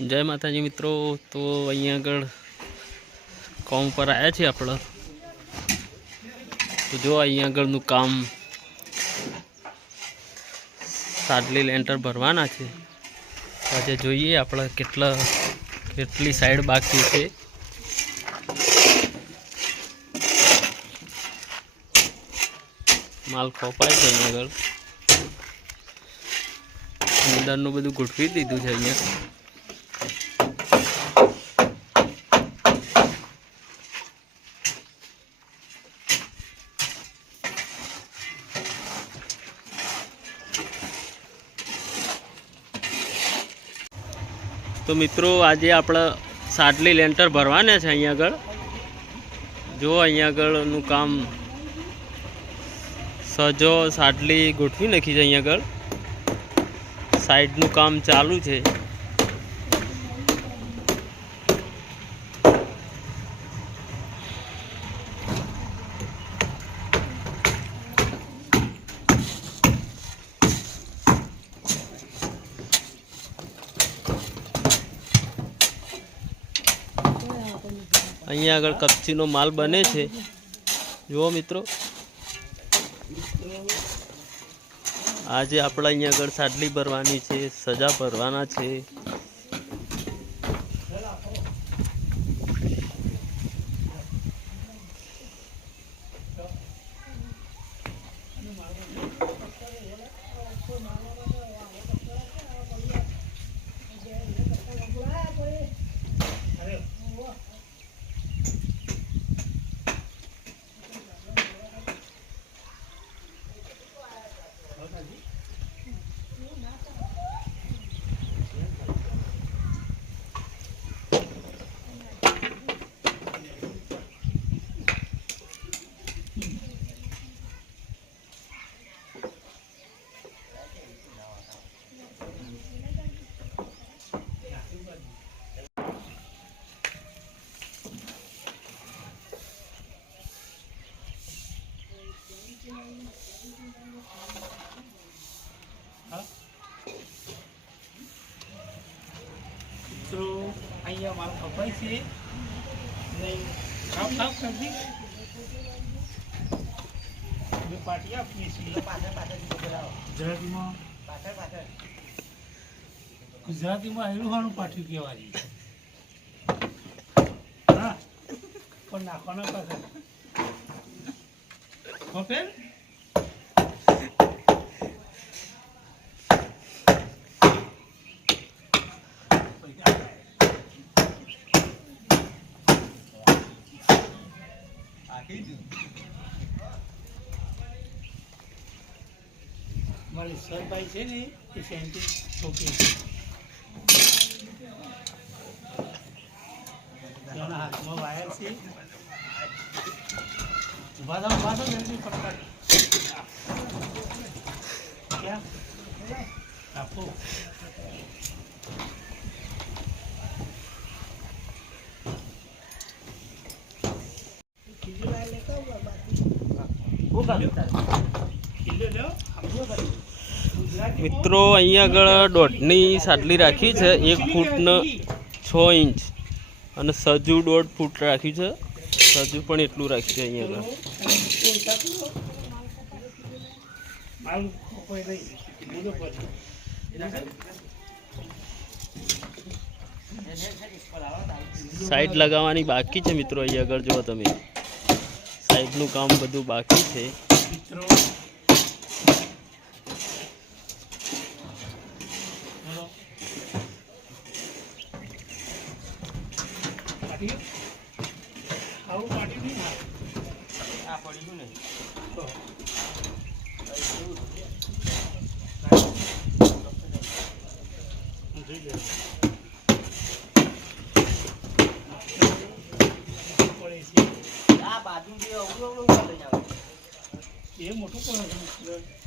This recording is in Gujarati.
જય માતાજી મિત્રો, તો અહીંયા આગળ કોમ પર આવ્યા છીએ આપણે. તો જો અહીંયા આગળનું કામ સાડલી લેન્ટર ભરવાના છે. આજે જોઈએ આપણે કેટલા, કેટલી સાઈડ બાકી છે. માલ ખોપાય છે અહીંયા આગળ. અંદરનું બધું ગોઠવી દીધું છે અહીંયા. તો મિત્રો, આજે આપણે સાટલી લેન્ટર ભરવાના છે અહીંયા આગળ. જો અહીંયા આગળનું કામ સજો, સાટલી ગોઠવી નાખી છે અહીંયા આગળ. સાઈડનું કામ ચાલુ છે. અહીંયા આગળ કચ્છીનો માલ બને છે. જુઓ મિત્રો. આજે આપણે અહીંયા આગળ સાડલી ભરવાની છે, સજા ભરવાના છે તો માલ કપાય છે. સાફ સાફ કરી અમે પાટી આપીએ છીએ. ગુજરાતીમાં ગુજરાતીમાં હેલુહાનું પાઠ્યું કહેવાય. હા પણ નાખવાના પાછળ. ખપે મારી સરભાઈ છે ને, એ સેન્ટી છોકરી છે તેના હાથમાં વાયર છે. ઊભા થાવ ઊભા થાવ જલ્દી ક્યાં? આપો મિત્રો અહીંયા આગળ દોઢની સાટલી રાખી છે. એક ફૂટને છ ઇંચ અને સજુ દોઢ ફૂટ રાખ્યું છે. સજુ પણ એટલું રાખ્યું છે અહીંયા આગળ. સાઈડ લગાવવાની બાકી છે મિત્રો અહીંયા આગળ જુઓ તમે. સાઈડનું કામ બધું બાકી છે. મિત્રો છે એ મોટું પડે છે